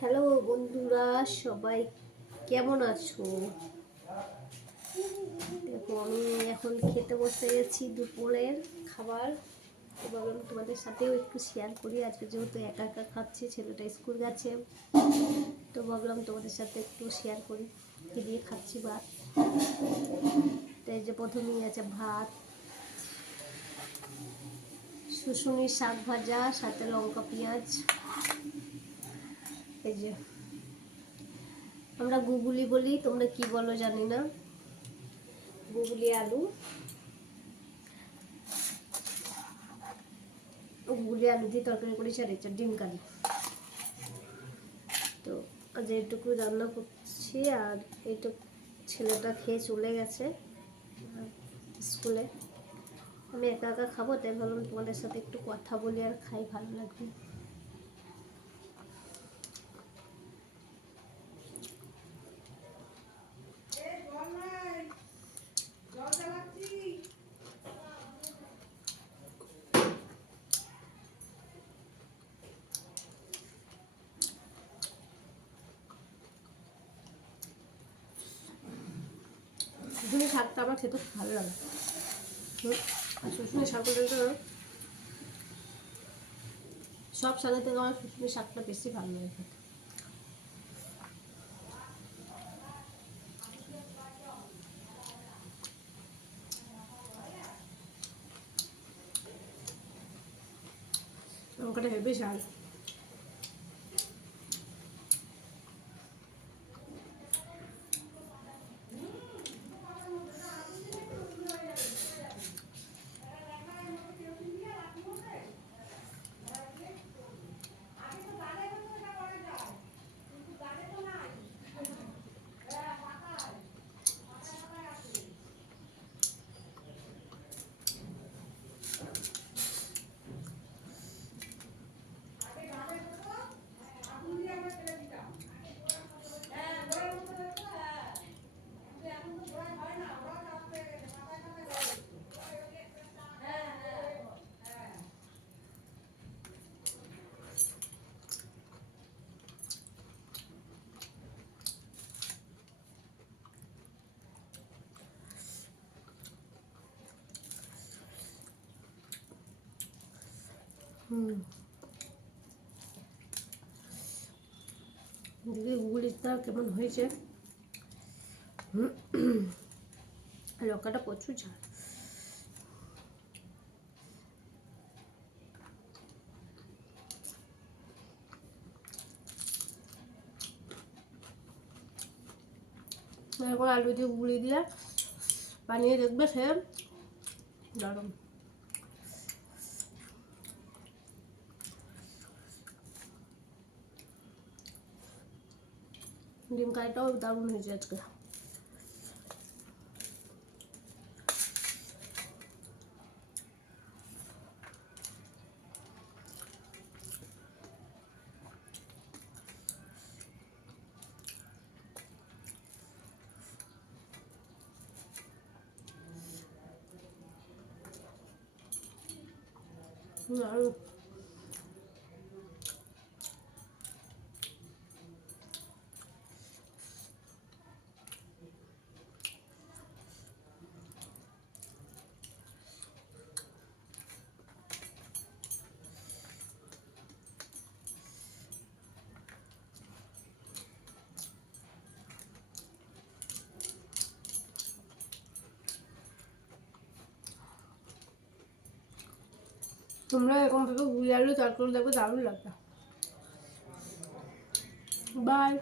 Hello বন্ধুরা, সবাই কেমন আছো? দেখো, আমি এখন খেতে বসে গেছি দুপুরের খাবার। তো ভাবলাম তোমাদের সাথেও একটু শেয়ার করি। আজকে যেহেতু একা একা খাচ্ছি, ছেলেটা স্কুল গেছে, তো ভাবলাম তোমাদের সাথে একটু শেয়ার করি কী দিয়ে খাচ্ছি ভাত। তো এই যে প্রথমেই আছে ভাত, শুশুনির শাক ভাজা, সাথে লঙ্কা পেঁয়াজ। এই যে আমরা গুগলি বলি, তোমরা কি বলো জানি না। গুগলি আলু, গুগলি আলু দিয়ে তরকারি করেছি, আর এটা ডিম কারি। তো আজ এইটুকু রান্না করছি, আর এইটুকু ছেলেটা খেয়ে চলে গেছে স্কুলে। আমি একা একা খাবো, তাই ভাবলাম তোমাদের সাথে একটু কথা বলি আর খাই, ভালো লাগবে। শুশুনি শাকটা আমার খেতে খুব ভালো লাগে। আর শুশুনি শাক বলতে সব শাকের থেকে আমার শুশুনি শাকটা বেশি ভালো লাগে খেতে। লঙ্কাটা হেবি ঝাল। দেখি গুগলিটা কেমন হয়েছে। লঙ্কাটা প্রচুর ঝাল। এরপর আলু দিয়ে গুলি দিয়ে বানিয়ে দেখবে, খেয়ে দারুণ। ডিম কারিটাও দারুণ হয়েছে আজকে। আর তোমরা এরকম ভাবে গুলি আলু তরকারি দেখবে, দারুণ লাগবে। বাই।